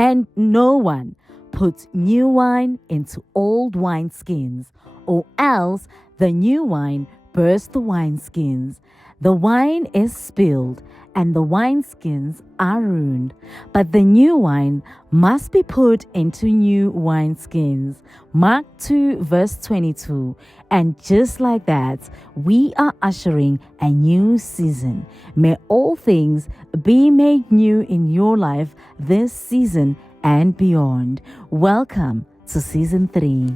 And no one puts new wine into old wineskins, or else the new wine bursts the wineskins. The wine is spilled and the wineskins are ruined, but the new wine must be put into new wineskins. Mark 2, verse 22. And just like that, we are ushering a new season. May all things be made new in your life this season and beyond. Welcome to season 3.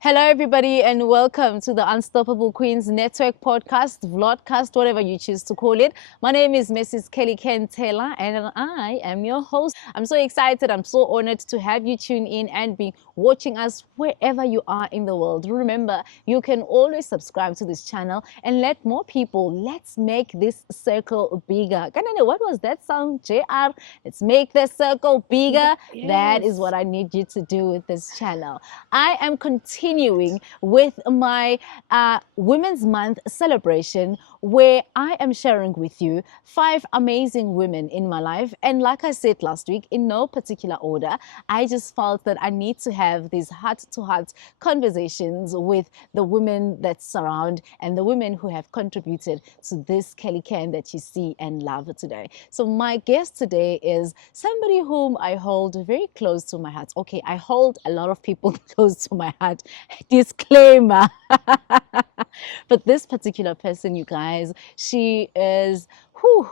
Hello, everybody, and welcome to the Unstoppable Queens Network podcast, vlogcast, whatever you choose to call it. My name is Mrs. Kelly Kentela, and I am your host. I'm so excited. I'm so honored to have you tune in and be watching us wherever you are in the world. Remember, you can always subscribe to this channel and let more people. Let's make this circle bigger. Kanane, what was that sound, JR? Let's make the circle bigger. Yes. That is what I need you to do with this channel. I am continuing with my Women's Month celebration, where I am sharing with you 5 amazing women in my life. And like I said last week, in no particular order, I just felt that I need to have these heart-to-heart conversations with the women that surround and the women who have contributed to this Kelly Can that you see and love today. So my guest today is somebody whom I hold very close to my heart. Okay, I hold a lot of people close to my heart. Disclaimer. But this particular person, you guys, she is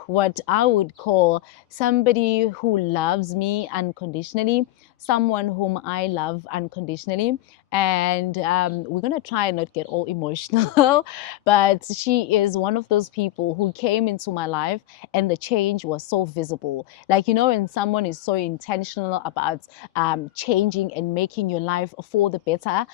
what I would call somebody who loves me unconditionally, someone whom I love unconditionally. And we're going to try and not get all emotional, but she is one of those people who came into my life and the change was so visible. Like, you know, when someone is so intentional about changing and making your life for the better,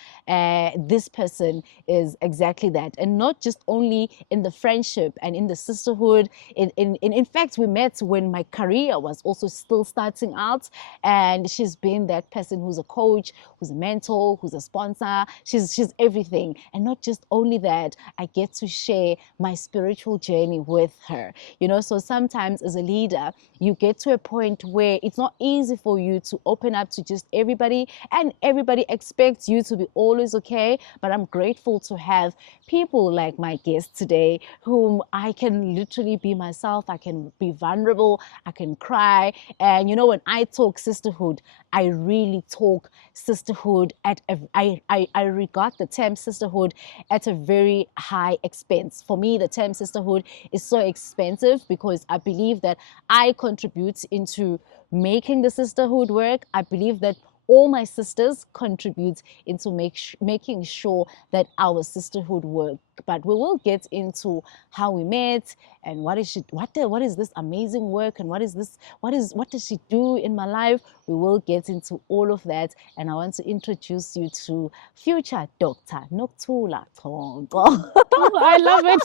this person is exactly that. And not just only in the friendship and in the sisterhood. In fact, we met when my career was also still starting out, and she's been that person who's a coach, who's a mentor, who's a sponsor. She's everything. And not just only that, I get to share my spiritual journey with her. You know, so sometimes as a leader, you get to a point where it's not easy for you to open up to just everybody, and everybody expects you to be always okay. But I'm grateful to have people like my guest today, whom I can literally be myself. I can be vulnerable. I can cry. And you know, when I talk sisterhood, I really talk sisterhood I regard the term sisterhood at a very high expense. For me, the term sisterhood is so expensive because I believe that I contribute into making the sisterhood work. I believe that all my sisters contribute into making sure that our sisterhood work. But we will get into how we met and what is this amazing work, and what does she do in my life. We will get into all of that, and I want to introduce you to future Dr. Nokuthula. Oh, I love it.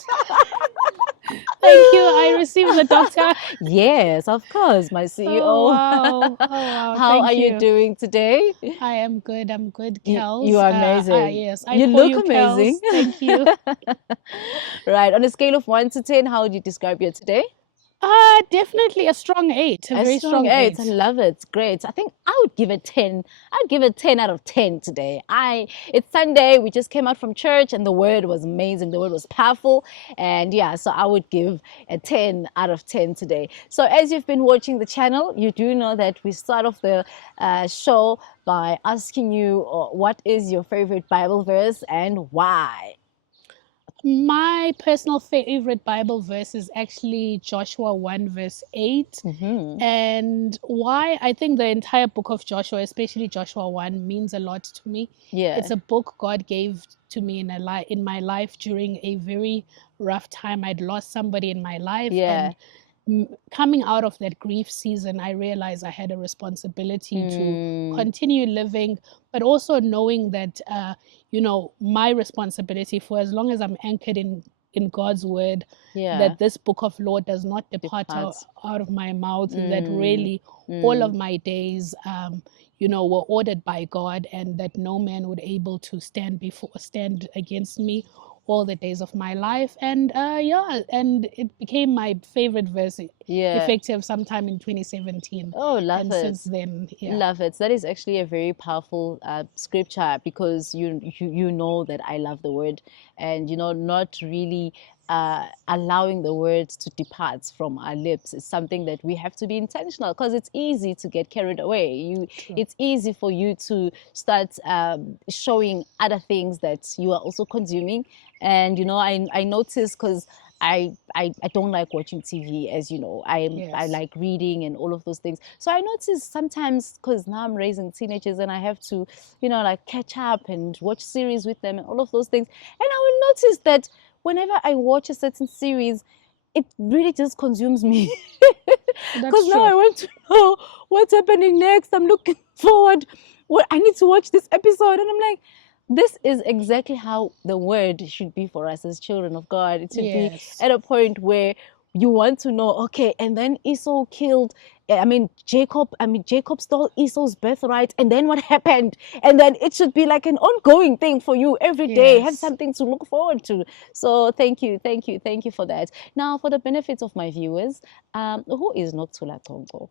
Thank you. I received the doctor. Yes, of course, my CEO. Oh, wow. Oh, wow. How Thank are you doing today? I am good. I'm good, You, Kels. you are amazing. Yes, I You call look you amazing. Kels. Thank you. Right. On a scale of 1 to 10, how would you describe you today? Definitely a strong 8. A very strong 8. I love it. Great. I think I would give it 10. I'd give it 10 out of 10 today. It's Sunday. We just came out from church and the word was amazing. The word was powerful. And yeah, so I would give a 10 out of 10 today. So as you've been watching the channel, you do know that we start off the show by asking you what is your favorite Bible verse and why? My personal favorite Bible verse is actually Joshua 1 verse 8. And why? I think the entire book of Joshua, especially Joshua 1, means a lot to me. Yeah. It's a book God gave to me in my life during a very rough time. I'd lost somebody in my life. Yeah. And coming out of that grief season, I realized I had a responsibility to continue living, but also knowing that, my responsibility, for as long as I'm anchored in God's word, that this book of law does not depart out of my mouth, that really all of my days, were ordered by God, and that no man would able to stand against me all the days of my life. And and it became my favorite verse, Yeah. effective sometime in 2017. Oh, love And it. since then, yeah. Love it. That is actually a very powerful scripture, because you know that I love the word, and not really allowing the words to depart from our lips is something that we have to be intentional, because it's easy to get carried away. True. It's easy for you to start showing other things that you are also consuming, and I notice, because I don't like watching TV, as you know. I Yes. like reading and all of those things. So I notice sometimes, because now I'm raising teenagers and I have to, like catch up and watch series with them and all of those things. And I will notice that whenever I watch a certain series, it really just consumes me. That's Because now true. I want to know what's happening next. I'm looking forward. What I need to watch this episode, and I'm like, this is exactly how the word should be for us as children of God. It should be Yes. at a point where you want to know, okay, and then Esau killed, Jacob stole Esau's birthright, and then what happened? And then it should be like an ongoing thing for you every day. Have Yes. something to look forward to. So thank you for that. Now, for the benefits of my viewers, who is Nokuthula Chonco?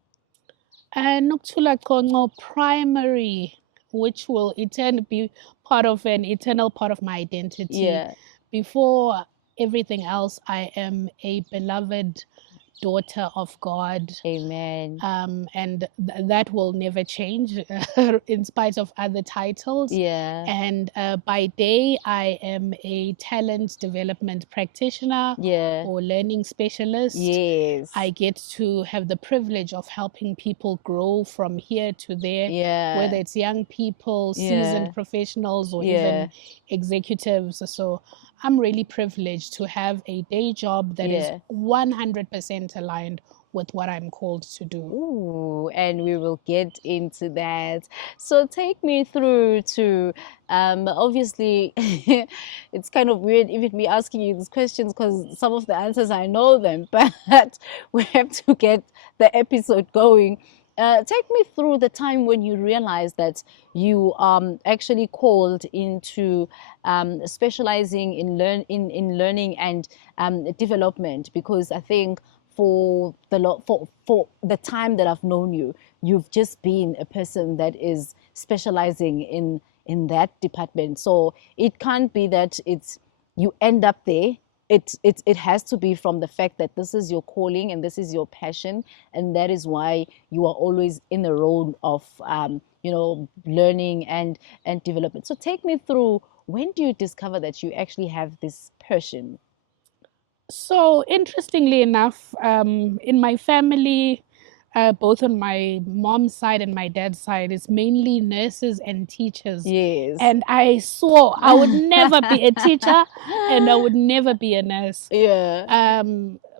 Nokuthula Chonco primary, which will be part of an eternal part of my identity. Yeah. Before everything else, I am a beloved daughter of God. Amen. And that will never change in spite of other titles. Yeah. And by day, I am a talent development practitioner, Yeah. or learning specialist. Yes. I get to have the privilege of helping people grow from here to there, Yeah. whether it's young people, Yeah. seasoned professionals, or Yeah. even executives. So I'm really privileged to have a day job that is Yeah. 100% aligned with what I'm called to do. Ooh, and we will get into that. So take me through to, obviously, it's kind of weird even me asking you these questions, because some of the answers I know them, but we have to get the episode going. Take me through the time when you realized that you actually called into specializing in learning and development, because I think for the time that I've known you, you've just been a person that is specializing in that department. So it can't be that it's you end up there. It has to be from the fact that this is your calling and this is your passion, and that is why you are always in the role of learning and development. So take me through, when do you discover that you actually have this passion? So, interestingly enough, in my family, both on my mom's side and my dad's side, it's mainly nurses and teachers. Yes. And I swore I would never be a teacher and I would never be a nurse. Yeah.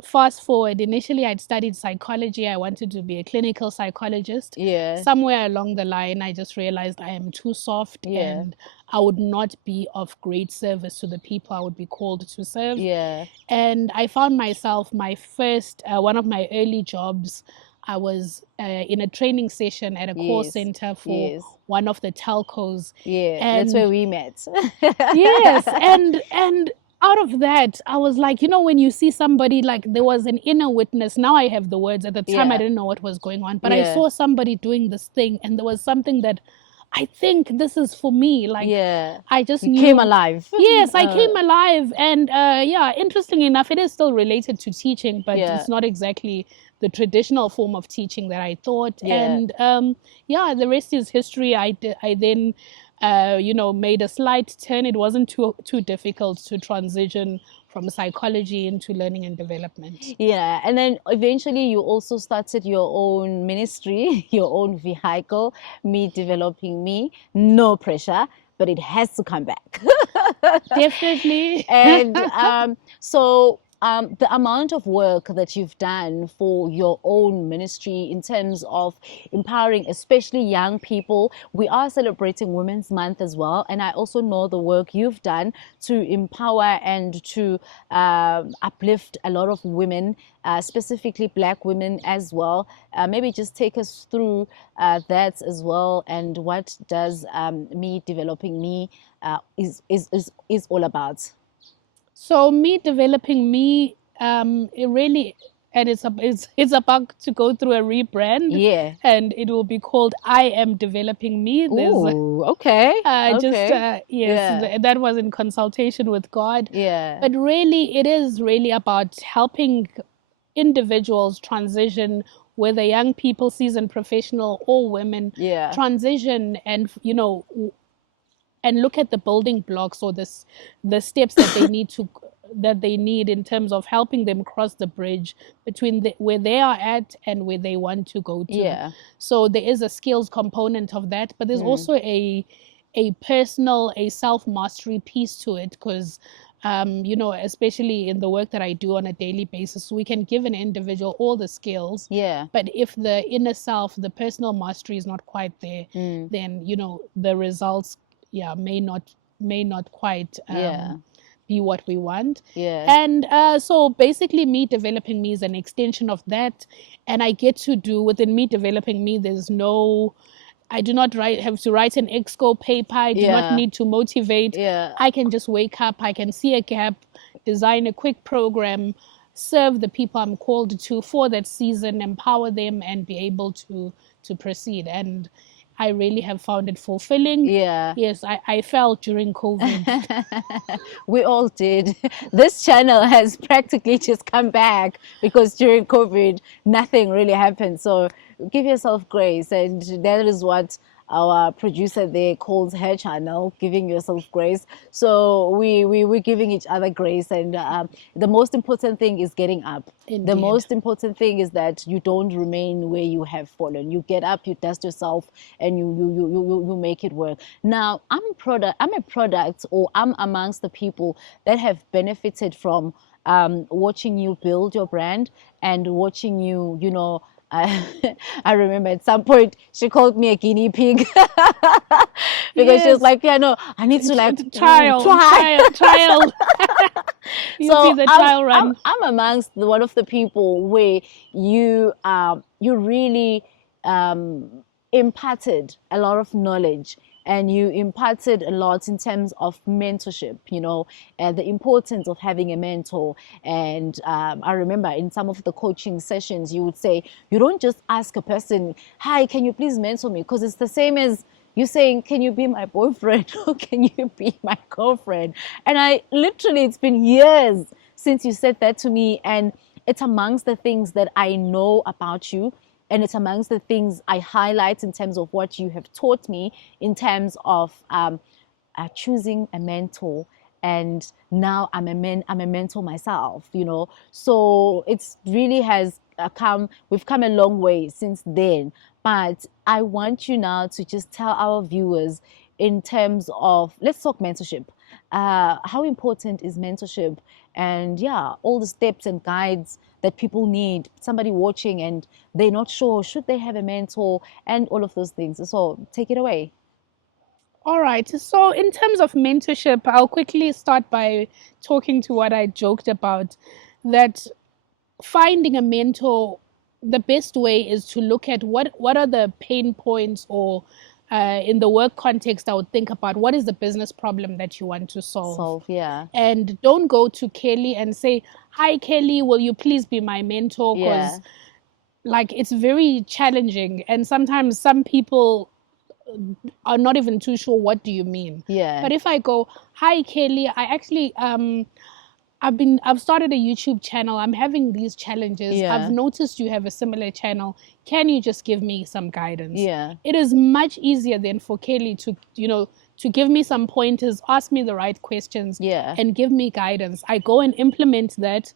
Fast forward, initially I'd studied psychology. I wanted to be a clinical psychologist. Yeah. Somewhere along the line, I just realized I am too soft, Yeah. and I would not be of great service to the people I would be called to serve. Yeah. And I found myself, my first, one of my early jobs, I was in a training session at a call Yes. center for Yes. one of the telcos. Yeah. And That's where we met. yes, and out of that, I was like, when you see somebody, like, there was an inner witness. Now I have the words. At the time, Yeah. I didn't know what was going on, but I Yeah. saw somebody doing this thing, and there was something that I think this is for me. Like, Yeah. I just You knew. came alive. Yes, I came alive. And interestingly enough, it is still related to teaching, but Yeah. it's not exactly the traditional form of teaching that I thought. Yeah. And the rest is history. I then made a slight turn. It wasn't too difficult to transition from psychology into learning and development. Yeah, and then eventually you also started your own ministry, your own vehicle, Me Developing Me. No pressure, but it has to come back. Definitely. And so the amount of work that you've done for your own ministry in terms of empowering, especially young people. We are celebrating Women's Month as well. And I also know the work you've done to empower and to uplift a lot of women, specifically Black women as well. Maybe just take us through that as well, and what does Me Developing Me is all about. So me developing me, it really, and it's about to go through a rebrand. Yeah. And it will be called I Am Developing Me. There's Ooh, okay. yes, Yeah. that was in consultation with God. Yeah. But really, it is really about helping individuals transition, whether young people, seasoned professional, or women, Yeah. transition and and look at the building blocks or the steps that they need in terms of helping them cross the bridge between where they are at and where they want to go to. Yeah. So there is a skills component of that, but there's also a personal, a self-mastery piece to it, because especially in the work that I do on a daily basis, we can give an individual all the skills. Yeah. But if the inner self, the personal mastery is not quite there, then the results may not quite be what we want. Yeah. And so basically me developing me is an extension of that, and I get to do within me developing me, I do not have to write an exco paper. I do not need to motivate. Yeah. I can just wake up, I can see a gap, design a quick program, serve the people I'm called to for that season, empower them, and be able to proceed. And I really have found it fulfilling. Yeah. Yes, I felt during COVID. We all did. This channel has practically just come back because during COVID, nothing really happened. So give yourself grace. And that is what our producer there calls her channel, giving yourself grace. So we're giving each other grace. And the most important thing is getting up. Indeed. The most important thing is that you don't remain where you have fallen. You get up, you dust yourself, and you make it work. Now, I'm a product, or I'm amongst the people that have benefited from watching you build your brand and watching you, I remember at some point she called me a guinea pig because she was like, yeah, no, I need to try. So be the trial run. I'm amongst one of the people where you really imparted a lot of knowledge, and you imparted a lot in terms of mentorship, and the importance of having a mentor. And I remember in some of the coaching sessions, you would say, you don't just ask a person, hi, can you please mentor me? Because it's the same as you saying, can you be my boyfriend or can you be my girlfriend? And it's been years since you said that to me. And it's amongst the things that I know about you. And it's amongst the things I highlight in terms of what you have taught me in terms of choosing a mentor. And now I'm a mentor myself, So it's really we've come a long way since then. But I want you now to just tell our viewers in terms of, let's talk mentorship. How important is mentorship? And all the steps and guides that people need, somebody watching and they're not sure, should they have a mentor, and all of those things. So take it away. All right. So in terms of mentorship, I'll quickly start by talking to what I joked about, that finding a mentor, the best way is to look at what are the pain points, or in the work context, I would think about what is the business problem that you want to solve. And don't go to Kelly and say, hi, Kelly, will you please be my mentor? Because it's very challenging. And sometimes some people are not even too sure, what do you mean? But if I go, hi, Kelly, I actually... I've started a YouTube channel. I'm having these challenges. I've noticed you have a similar channel. Can you just give me some guidance? It is much easier than for Kelly to, to give me some pointers, ask me the right questions, and give me guidance. I go and implement that.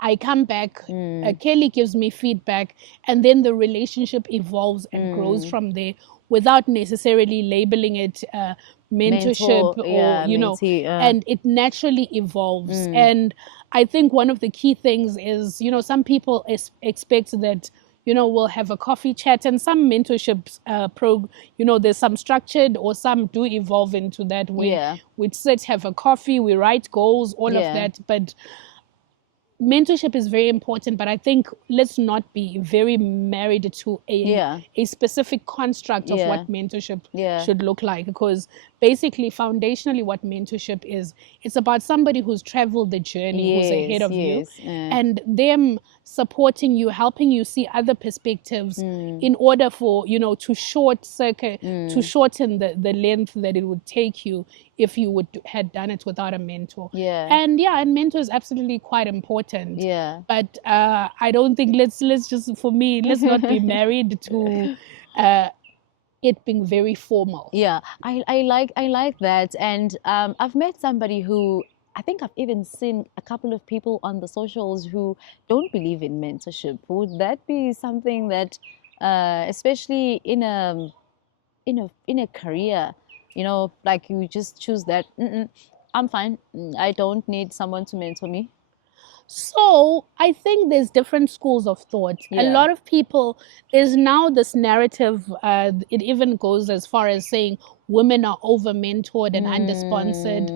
I come back, Kelly gives me feedback, and then the relationship evolves and grows from there, without necessarily labeling it mentorship and it naturally evolves. And I think one of the key things is, some people expect that, we'll have a coffee chat, and some mentorships there's some structured, or some do evolve into that way. We sit, have a coffee, we write goals, all of that. But mentorship is very important, but I think let's not be very married to a specific construct of what mentorship should look like, because basically foundationally what mentorship is, it's about somebody who's traveled the journey, who's ahead of you, and them supporting you, helping you see other perspectives in order for, you know, to shorten the length that it would take you if you would had done it without a mentor. And mentor is absolutely quite important. But I don't think let's just, for me, let's not be married to it being very formal. I like that. And I've met somebody who, I think I've even seen a couple of people on the socials who don't believe in mentorship. Would that be something that, especially in a career, you know, like you just choose that, I'm fine, I don't need someone to mentor me? So I think there's different schools of thought. A lot of people, there's now this narrative, it even goes as far as saying women are over mentored and under sponsored.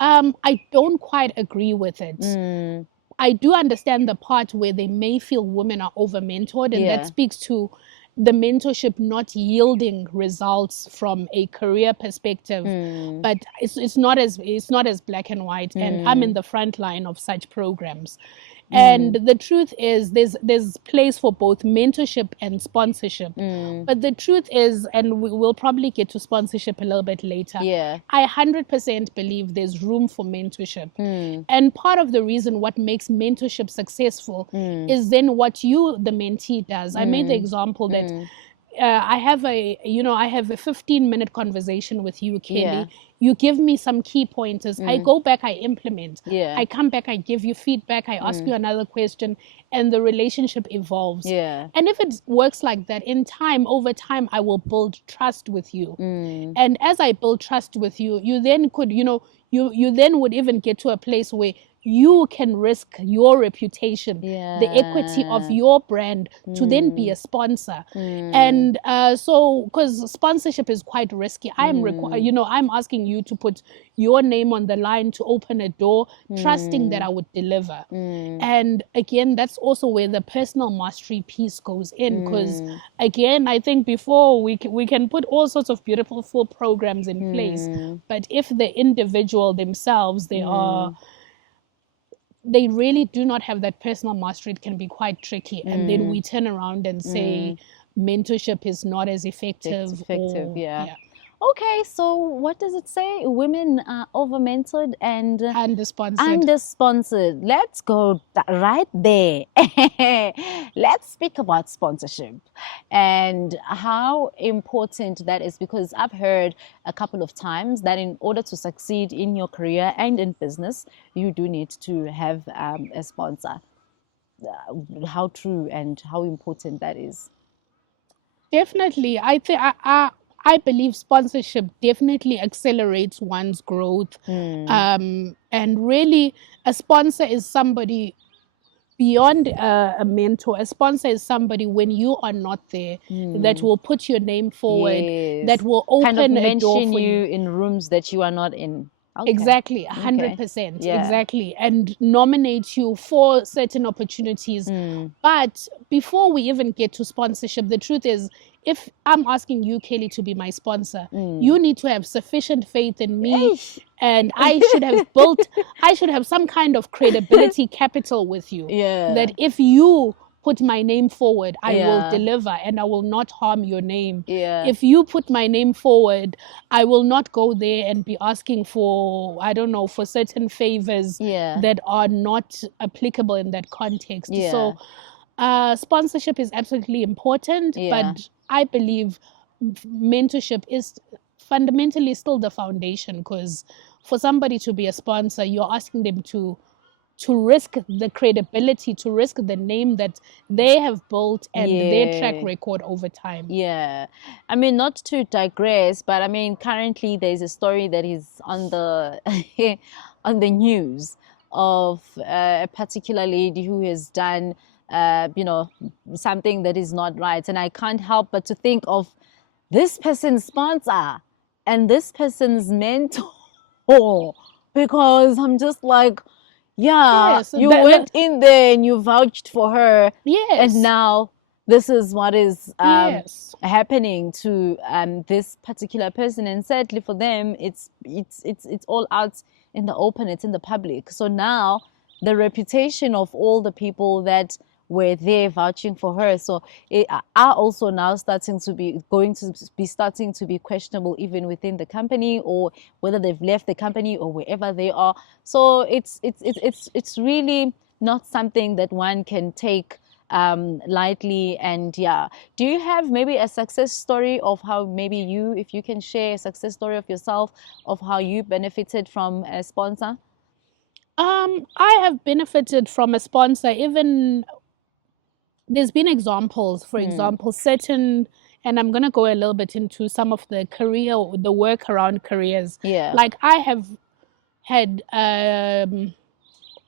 I don't quite agree with it. I do understand the part where they may feel women are over mentored, and that speaks to the mentorship not yielding results from a career perspective. But it's not as black and white, and I'm in the front line of such programs. And the truth is there's place for both mentorship and sponsorship. But the truth is, and we'll probably get to sponsorship a little bit later, I 100% believe there's room for mentorship. And part of the reason what makes mentorship successful is then what you, the mentee, does. I made the example that I have a 15-minute conversation with you, Kelly. You give me some key pointers. I go back, I implement. I come back, I give you feedback, I ask you another question, and the relationship evolves. And if it works like that, in time, over time, I will build trust with you. And as I build trust with you, you then could, you then would even get to a place where you can risk your reputation, the equity of your brand, to then be a sponsor. And so, because sponsorship is quite risky, I'm asking you to put your name on the line to open a door, trusting that I would deliver. And again, that's also where the personal mastery piece goes in, because again, I think before we can put all sorts of beautiful programs in place, but if the individual themselves, they really do not have that personal mastery, it can be quite tricky. And then we turn around and say mentorship is not as effective. Okay, so what does it say? Women are over-mentored and under-sponsored. Let's go right there. Let's speak about sponsorship and how important that is, because I've heard a couple of times that in order to succeed in your career and in business, you do need to have a sponsor. How true and how important that is. Definitely. I believe sponsorship definitely accelerates one's growth. And really, a sponsor is somebody beyond a mentor. A sponsor is somebody, when you are not there, that will put your name forward, that will open kind of a door for you in rooms that you are not in. Okay. Exactly, 100%. Exactly. And nominate you for certain opportunities. But before we even get to sponsorship, the truth is, if I'm asking you, Kelly, to be my sponsor, you need to have sufficient faith in me. And I should have some kind of credibility capital with you. That if you put my name forward, I will deliver, and I will not harm your name. If you put my name forward, I will not go there and be asking for, I don't know, for certain favors that are not applicable in that context. So sponsorship is absolutely important, but I believe mentorship is fundamentally still the foundation, because for somebody to be a sponsor, you're asking them to risk the credibility, to risk the name that they have built and their track record over time. I mean, not to digress, but I mean, currently there's a story that is on the on the news of a particular lady who has done something that is not right, and I can't help but to think of this person's sponsor and this person's mentor, because I'm just like, Yeah, Yes, you went in there and you vouched for her, and yes, now this is what is yes. happening to this particular person. And sadly for them, it's all out in the open. It's in the public. So now the reputation of all the people that were there vouching for her, so it are also now starting to be starting to be questionable even within the company, or whether they've left the company or wherever they are. So it's really not something that one can take lightly. And yeah, do you have maybe a success story of how maybe if you can share a success story of yourself, of how you benefited from a sponsor? I have benefited from a sponsor. Even there's been examples, for example, certain, and I'm going to go a little bit into some of the work around careers. Yeah. Like I have had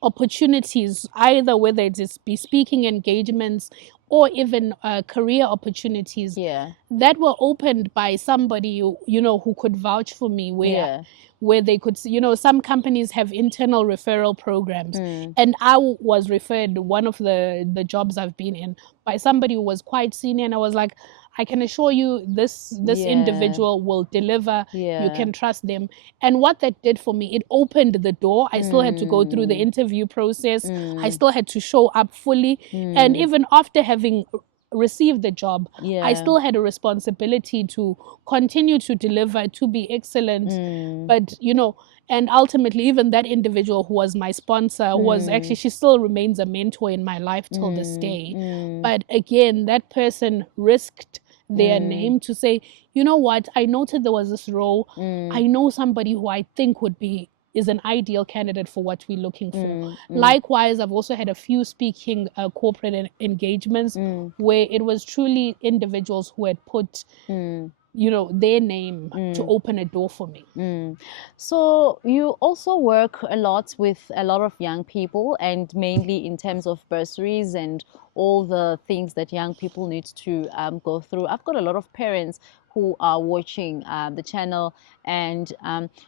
opportunities, either whether it's be speaking engagements or even career opportunities Yeah. that were opened by somebody who could vouch for me, Yeah. where they could, some companies have internal referral programs, and I was referred one of the jobs I've been in by somebody who was quite senior, and I was like, I can assure you this Yeah. individual will deliver. You Yeah. can trust them. And what that did for me, it opened the door. I still had to go through the interview process. I still had to show up fully. And even after having received the job, I Yeah. still had a responsibility to continue to deliver, to be excellent. But and ultimately, even that individual who was my sponsor, who was actually, she still remains a mentor in my life till this day. But again, that person risked their name to say, you know what, I noted there was this role. I know somebody who I think is an ideal candidate for what we're looking for. Likewise, I've also had a few speaking corporate engagements where it was truly individuals who had put their name to open a door for me. So you also work a lot with a lot of young people, and mainly in terms of bursaries and all the things that young people need to go through. I've got a lot of parents who are watching the channel, and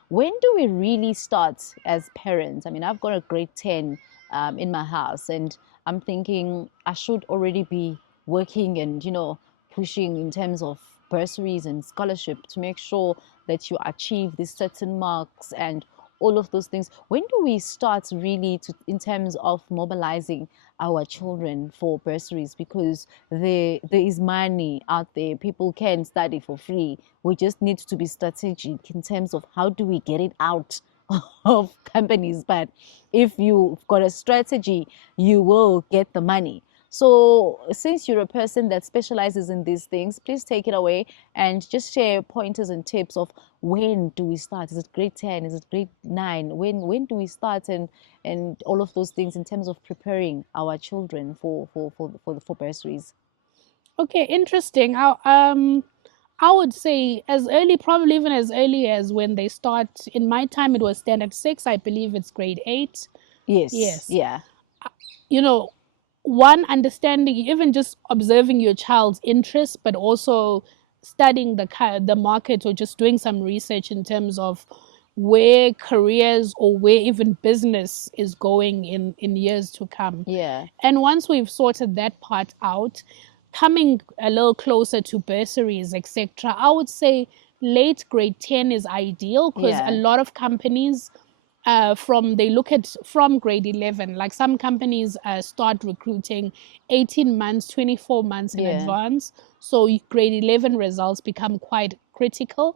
when do we really start as parents? I mean, I've got a grade 10 in my house, and I'm thinking I should already be working and pushing in terms of bursaries and scholarship to make sure that you achieve these certain marks and all of those things. When do we start really in terms of mobilizing our children for bursaries? Because there is money out there. People can study for free. We just need to be strategic in terms of how do we get it out of companies. But if you've got a strategy, you will get the money. So since you're a person that specializes in these things, please take it away and just share pointers and tips of when do we start? Is it grade 10? Is it grade 9? When do we start, and all of those things in terms of preparing our children for bursaries? Okay, interesting. I would say as early, probably even as early as when they start. In my time, it was standard 6. I believe it's grade 8. Yes. Yes. Yeah. One, understanding, even just observing your child's interests, but also studying the market, or just doing some research in terms of where careers or where even business is going in years to come. Yeah. And once we've sorted that part out, coming a little closer to bursaries, etc., I would say late grade 10 is ideal, because a lot of companies they look at from grade 11. Like some companies start recruiting 18 months, 24 months in advance. So grade 11 results become quite critical.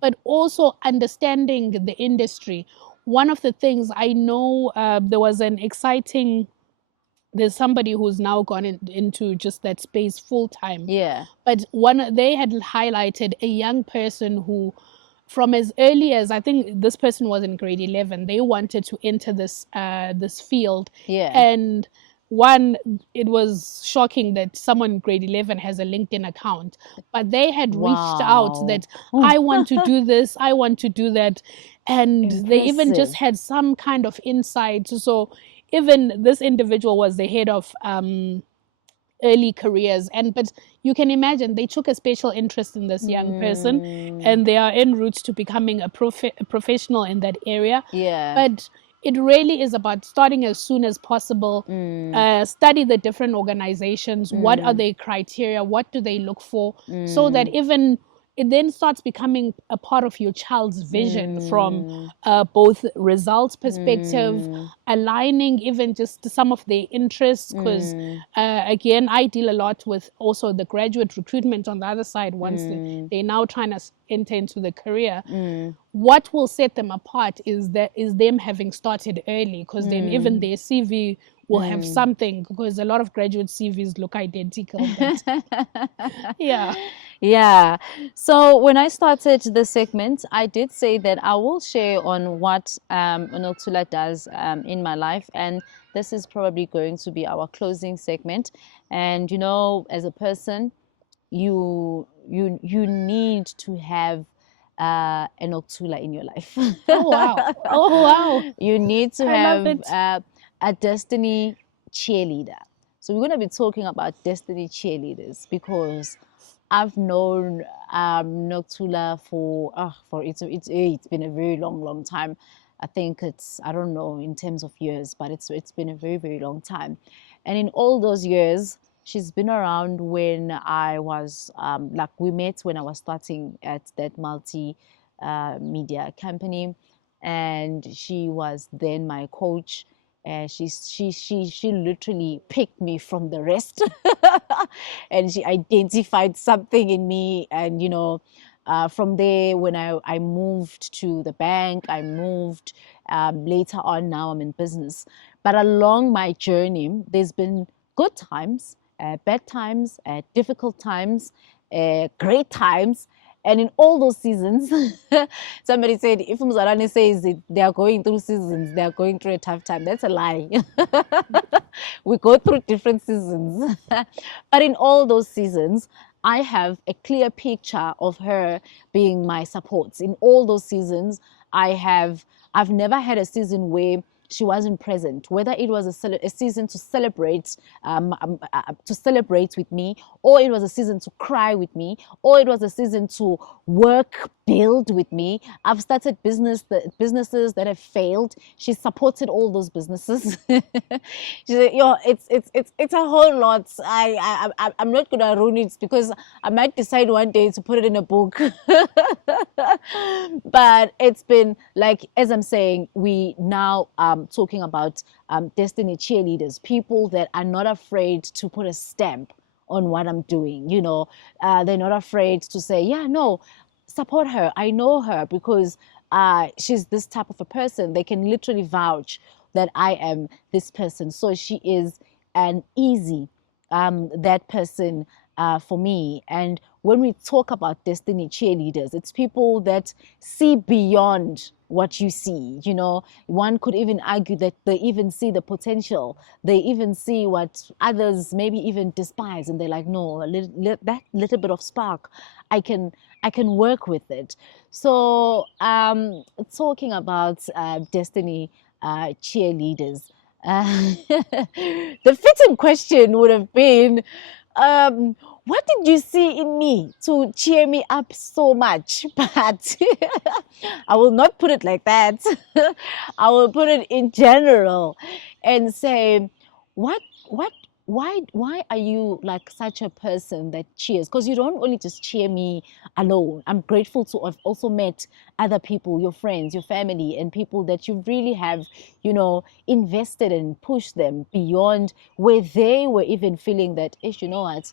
But also understanding the industry. One of the things I know, there's somebody who's now gone into just that space full time. Yeah. But they had highlighted a young person who, from as early as, I think this person was in grade 11, they wanted to enter this field. Yeah. And it was shocking that someone in grade 11 has a LinkedIn account, but they had reached out that I want to do this, I want to do that, and they even just had some kind of insight. So even this individual was the head of early careers, but you can imagine they took a special interest in this young person, and they are en route to becoming a professional in that area. Yeah. But it really is about starting as soon as possible. Study the different organizations. What are their criteria? What do they look for? So that even it then starts becoming a part of your child's vision from both results perspective, aligning even just some of their interests. Because again, I deal a lot with also the graduate recruitment on the other side. Once they're now trying to enter into the career, what will set them apart is them having started early, because then even their CV will have something, because a lot of graduate CVs look identical. But yeah. Yeah. So when I started the segment, I did say that I will share on what Nokuthula does in my life, and this is probably going to be our closing segment. And you know, as a person, you need to have an Nokuthula in your life. Oh wow. Oh wow. You need to I love have it. a destiny cheerleader. So we're going to be talking about destiny cheerleaders, because I've known Nokuthula for it's been a very long time. I think I don't know in terms of years, but it's been a very long time. And in all those years, she's been around when I was like, we met when I was starting at that multi media company, and she was then my coach. And she literally picked me from the rest, and she identified something in me. And you know, from there, when I moved to the bank, I moved later on. Now I'm in business, but along my journey, there's been good times, bad times, difficult times, great times. And in all those seasons, somebody said, if Mzalane says it, they are going through seasons, they are going through a tough time. That's a lie. We go through different seasons. But in all those seasons, I have a clear picture of her being my support. In all those seasons, I've never had a season where she wasn't present, whether it was a season to celebrate with me, or it was a season to cry with me, or it was a season to build with me. I've started businesses that have failed. She supported all those businesses. She said, "Yo, it's a whole lot. I'm not gonna ruin it, because I might decide one day to put it in a book." But it's been like, as I'm saying, we now talking about destiny cheerleaders, people that are not afraid to put a stamp on what I'm doing. You know, they're not afraid to say, yeah, no, support her. I know her because she's this type of a person. They can literally vouch that I am this person. So she is an easy that person for me. And when we talk about destiny cheerleaders, it's people that see beyond what you see. You know, one could even argue that they even see the potential. They even see what others maybe even despise, and they're like, no, that little bit of spark, I can work with it. So talking about destiny cheerleaders, the fitting question would have been, what did you see in me to cheer me up so much? But I will not put it like that. I will put it in general and say, what, what, why are you like such a person that cheers? Because you don't only just cheer me alone. I'm grateful to have also met other people, your friends, your family, and people that you really have, you know, invested and pushed them beyond where they were even feeling that, ish, you know what,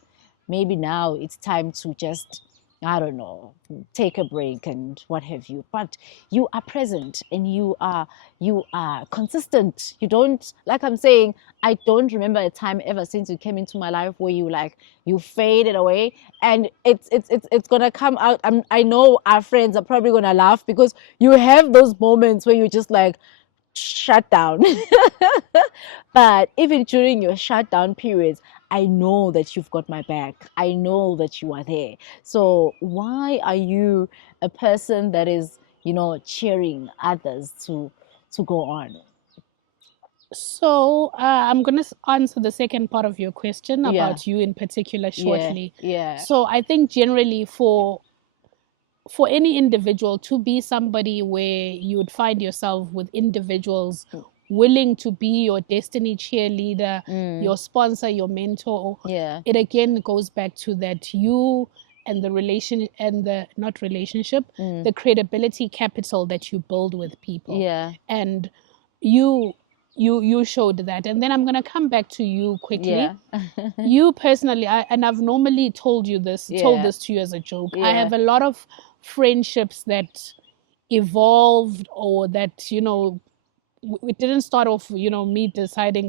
maybe now it's time to just, I don't know, take a break and what have you. But you are present and you are consistent. You don't, like I'm saying, I don't remember a time ever since you came into my life where you faded away. And it's gonna come out. I know our friends are probably gonna laugh, because you have those moments where you just like shut down. But even during your shutdown periods, I know that you've got my back. I know that you are there. So why are you a person that is, you know, cheering others to go on? So I'm going to answer the second part of your question Yeah, about you in particular yeah, shortly. yeah. So I think generally for for any individual to be somebody where you would find yourself with individuals willing to be your destiny cheerleader, your sponsor, your mentor. Yeah. It again goes back to that you and the relation and the not relationship, the credibility capital that you build with people. Yeah. And you showed that. And then I'm gonna come back to you quickly. Yeah. You personally, and I've normally told this to you as a joke. I Yeah. have a lot of friendships that evolved, or that, you know, it didn't start off, you know, me deciding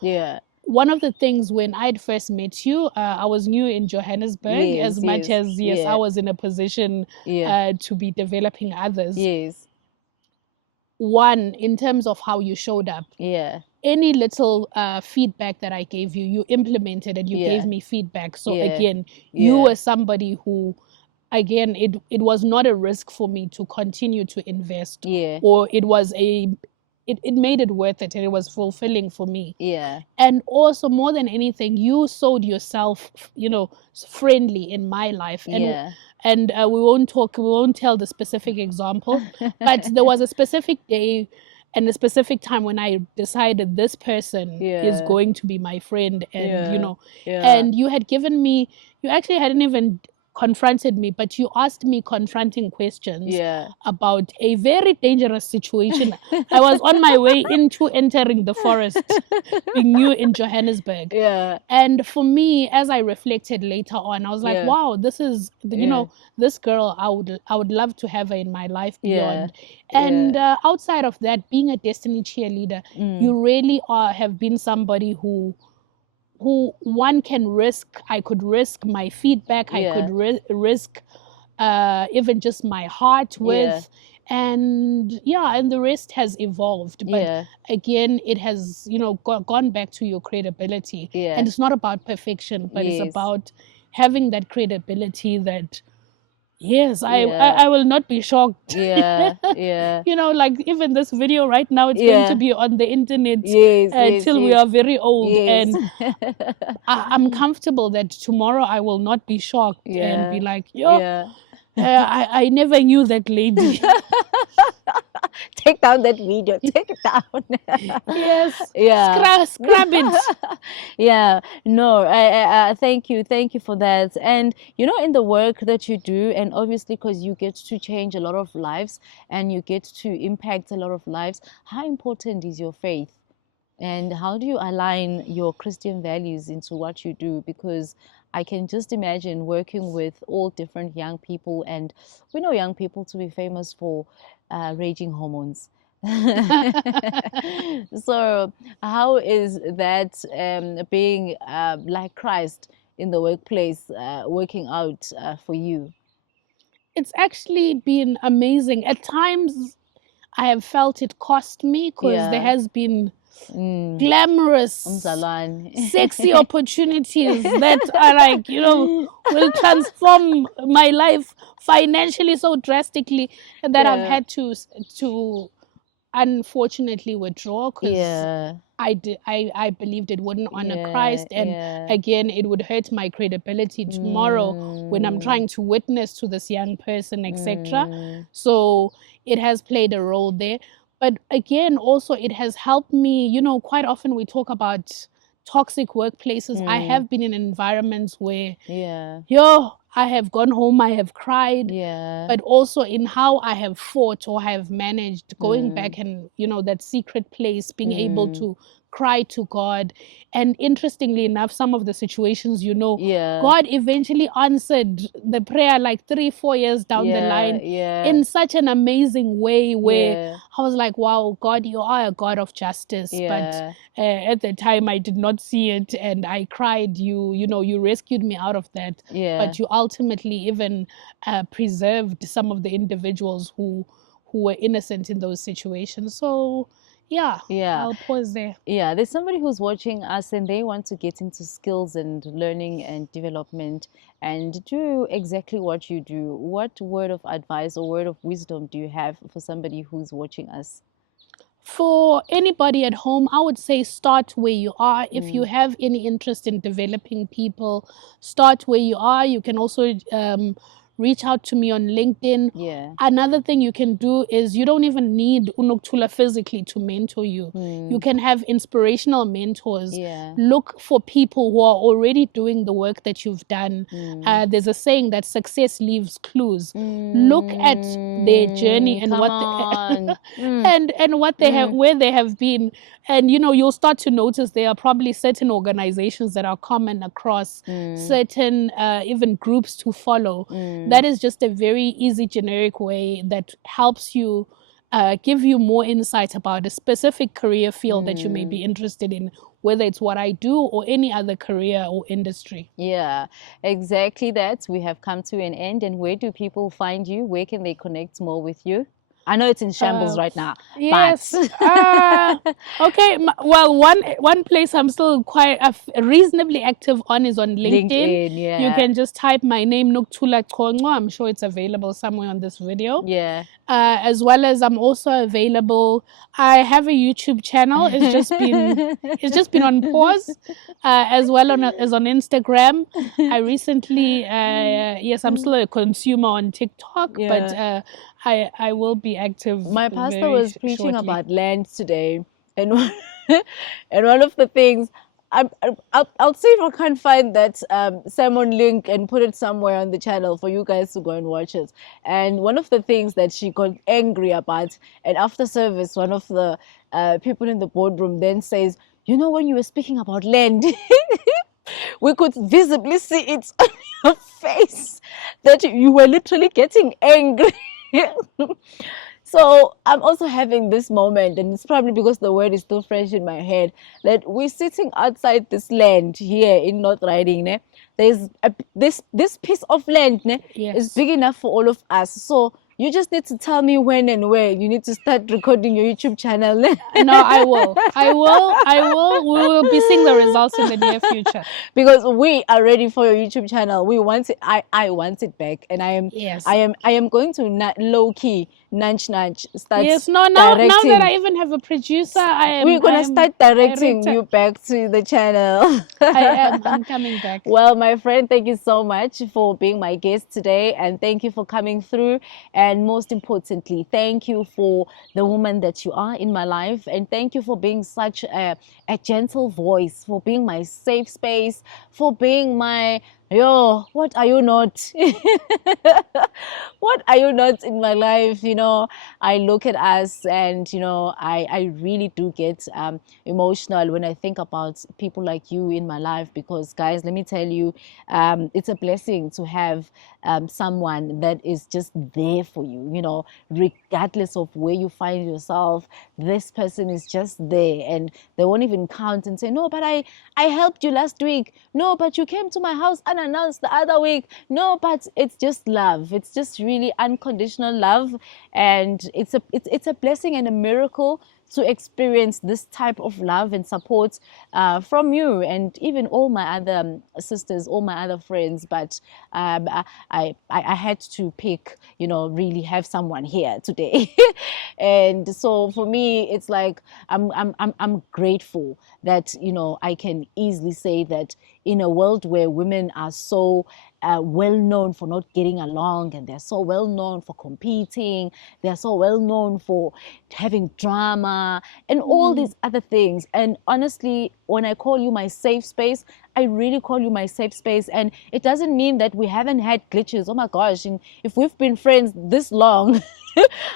Yeah. one of the things when I'd first met you, I was new in Johannesburg. Yes, as much yes, as yeah. I was in a position Yeah. to be developing others. Yes. One, in terms of how you showed up, Yeah. any little feedback that I gave you, you implemented, and you Yeah. gave me feedback. So Yeah. again, Yeah. you were somebody who, again, it was not a risk for me to continue to invest, Yeah. or it was it made it worth it, and it was fulfilling for me. Yeah. And also, more than anything, you showed yourself, you know, friendly in my life. And Yeah. and we won't tell the specific example, but there was a specific day and a specific time when I decided this person is Yeah. going to be my friend. And Yeah. you know, Yeah. and you had given me, you actually hadn't even confronted me, but you asked me confronting questions Yeah. about a very dangerous situation. I was on my way into entering the forest, being new in Johannesburg. Yeah. And for me, as I reflected later on, I was like, Yeah. wow, this is, you Yeah. know, this girl, I would love to have her in my life beyond. Yeah. And outside of that, being a destiny cheerleader, you really have been somebody who one can risk. I could risk my feedback. I could risk even just my heart with. And and the rest has evolved. But again, it has, you know, gone back to your credibility. And it's not about perfection, but it's about having that credibility that, yes, I will not be shocked. Yeah. Yeah. You know, like even this video right now, it's going to be on the internet till we are very old. Yes. And I'm comfortable that tomorrow I will not be shocked and be like, yo, I never knew that lady. Take down that video. Take it down. Yes. Yeah. Scrub it. Yeah. No, I thank you. Thank you for that. And, you know, in the work that you do, and obviously because you get to change a lot of lives and you get to impact a lot of lives, how important is your faith? And how do you align your Christian values into what you do? Because I can just imagine working with all different young people, and we know young people to be famous for raging hormones. So how is that being like Christ in the workplace working out for you? It's actually been amazing. At times, I have felt it cost me, because there has been glamorous, sexy opportunities that are like, you know, will transform my life financially so drastically, that I've had to unfortunately withdraw, because I believed it wouldn't honor Christ, and again, it would hurt my credibility tomorrow when I'm trying to witness to this young person, etc. So it has played a role there. But again, also, it has helped me, you know, quite often we talk about toxic workplaces. I have been in environments where, I have gone home, I have cried, but also in how I have fought or have managed going back, and, you know, that secret place, being able to cry to God. And interestingly enough, some of the situations, you know, God eventually answered the prayer like 3-4 years down the line in such an amazing way, where I was like, wow, God, you are a God of justice. But at the time I did not see it, and I cried. You know, you rescued me out of that. But you ultimately even preserved some of the individuals who were innocent in those situations. So I'll pause there. There's somebody who's watching us and they want to get into skills and learning and development and do exactly what you do. What word of advice or word of wisdom do you have for somebody who's watching us? For anybody at home, I would say start where you are. If you have any interest in developing people, start where you are. You can also reach out to me on LinkedIn. Yeah. Another thing you can do is you don't even need Nokuthula physically to mentor you. You can have inspirational mentors. Yeah. Look for people who are already doing the work that you've done. There's a saying that success leaves clues. Look at their journey and Come what on. and what they have, where they have been, and you'll start to notice there are probably certain organizations that are common across certain even groups to follow. That is just a very easy generic way that helps you give you more insight about a specific career field that you may be interested in, whether it's what I do or any other career or industry. Yeah, exactly that. We have come to an end. And where do people find you? Where can they connect more with you? I know it's in shambles right now. Yes. But Okay. Well, one place I'm still quite reasonably active on is on LinkedIn. LinkedIn, yeah. You can just type my name, Nokuthula Chonco. I'm sure it's available somewhere on this video. Yeah. As well as I'm also available. I have a YouTube channel. It's just been on pause, as well as on Instagram. I recently, yes, I'm still a consumer on TikTok, Yeah. but I will be active. My pastor very was preaching shortly. about land today, and and one of the things I'll see if I can find that sermon link and put it somewhere on the channel for you guys to go and watch it. And one of the things that she got angry about, and after service, one of the people in the boardroom then says, "You know, when you were speaking about land." We could visibly see it on your face that you were literally getting angry. So I'm also having this moment, and it's probably because the word is still fresh in my head, that we're sitting outside this land here in North Riding. Ne? There's this piece of land ne, Yes. is big enough for all of us. So you just need to tell me when and where you need to start recording your YouTube channel. No, I will. We will be seeing the results in the near future. Because we are ready for your YouTube channel. We want it. I want it back, and Yes. I am going to low key nudge start. Yes. No. Now directing. that I even have a producer, We're gonna start directing you back to the channel. I'm coming back. Well, my friend, thank you so much for being my guest today, and thank you for coming through. And most importantly, thank you for the woman that you are in my life, and thank you for being such a gentle voice, for being my safe space, for being my what are you not? What are you not in my life? I look at us, and I really do get emotional when I think about people like you in my life, because guys, let me tell you, it's a blessing to have someone that is just there for you, regardless of where you find yourself. This person is just there, and they won't even count and say, no, but I helped you last week. No, but you came to my house unannounced the other week. No, but it's just love. It's just really unconditional love, and it's a blessing and a miracle to experience this type of love and support from you, and even all my other sisters, all my other friends. But I had to pick, really have someone here today. And so for me, it's like I'm grateful that I can easily say that in a world where women are so well known for not getting along, and they're so well known for competing, they're so well known for having drama and all these other things. And honestly, when I call you my safe space, I really call you my safe space. And it doesn't mean that we haven't had glitches. Oh my gosh, and if we've been friends this long,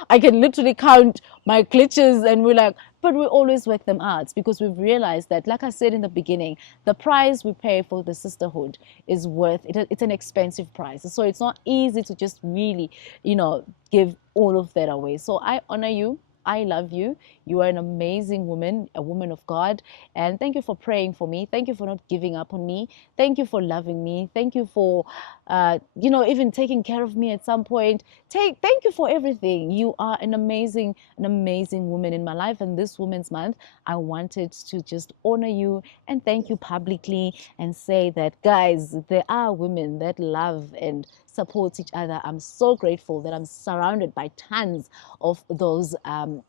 I can literally count my glitches, and we're like, but we always work them out, because we've realized that, like I said in the beginning, the price we pay for the sisterhood is worth it. It's an expensive price. So it's not easy to just really, give all of that away. So I honor you. I love you. You are an amazing woman, a woman of God. And thank you for praying for me. Thank you for not giving up on me. Thank you for loving me. Thank you for, even taking care of me at some point. Thank you for everything. You are an amazing woman in my life. And this Women's Month, I wanted to just honor you and thank you publicly and say that, guys, there are women that love and support each other. I'm so grateful that I'm surrounded by tons of those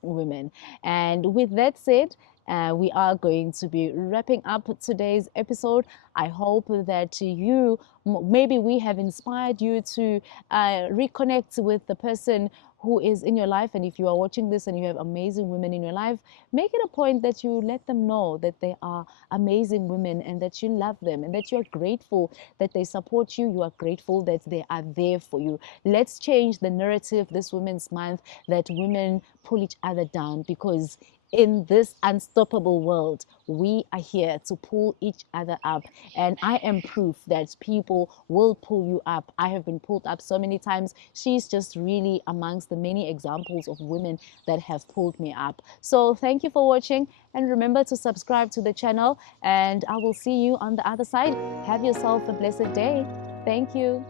women. And with that said, We are going to be wrapping up today's episode. I hope that maybe we have inspired you to reconnect with the person who is in your life. And if you are watching this and you have amazing women in your life, make it a point that you let them know that they are amazing women and that you love them and that you are grateful that they support you. You are grateful that they are there for you. Let's change the narrative this Women's Month that women pull each other down, because in this unstoppable world, we are here to pull each other up. And I am proof that people will pull you up. I have been pulled up so many times. She's just really amongst the many examples of women that have pulled me up. So thank you for watching, and remember to subscribe to the channel, and I will see you on the other side. Have yourself a blessed day. Thank you.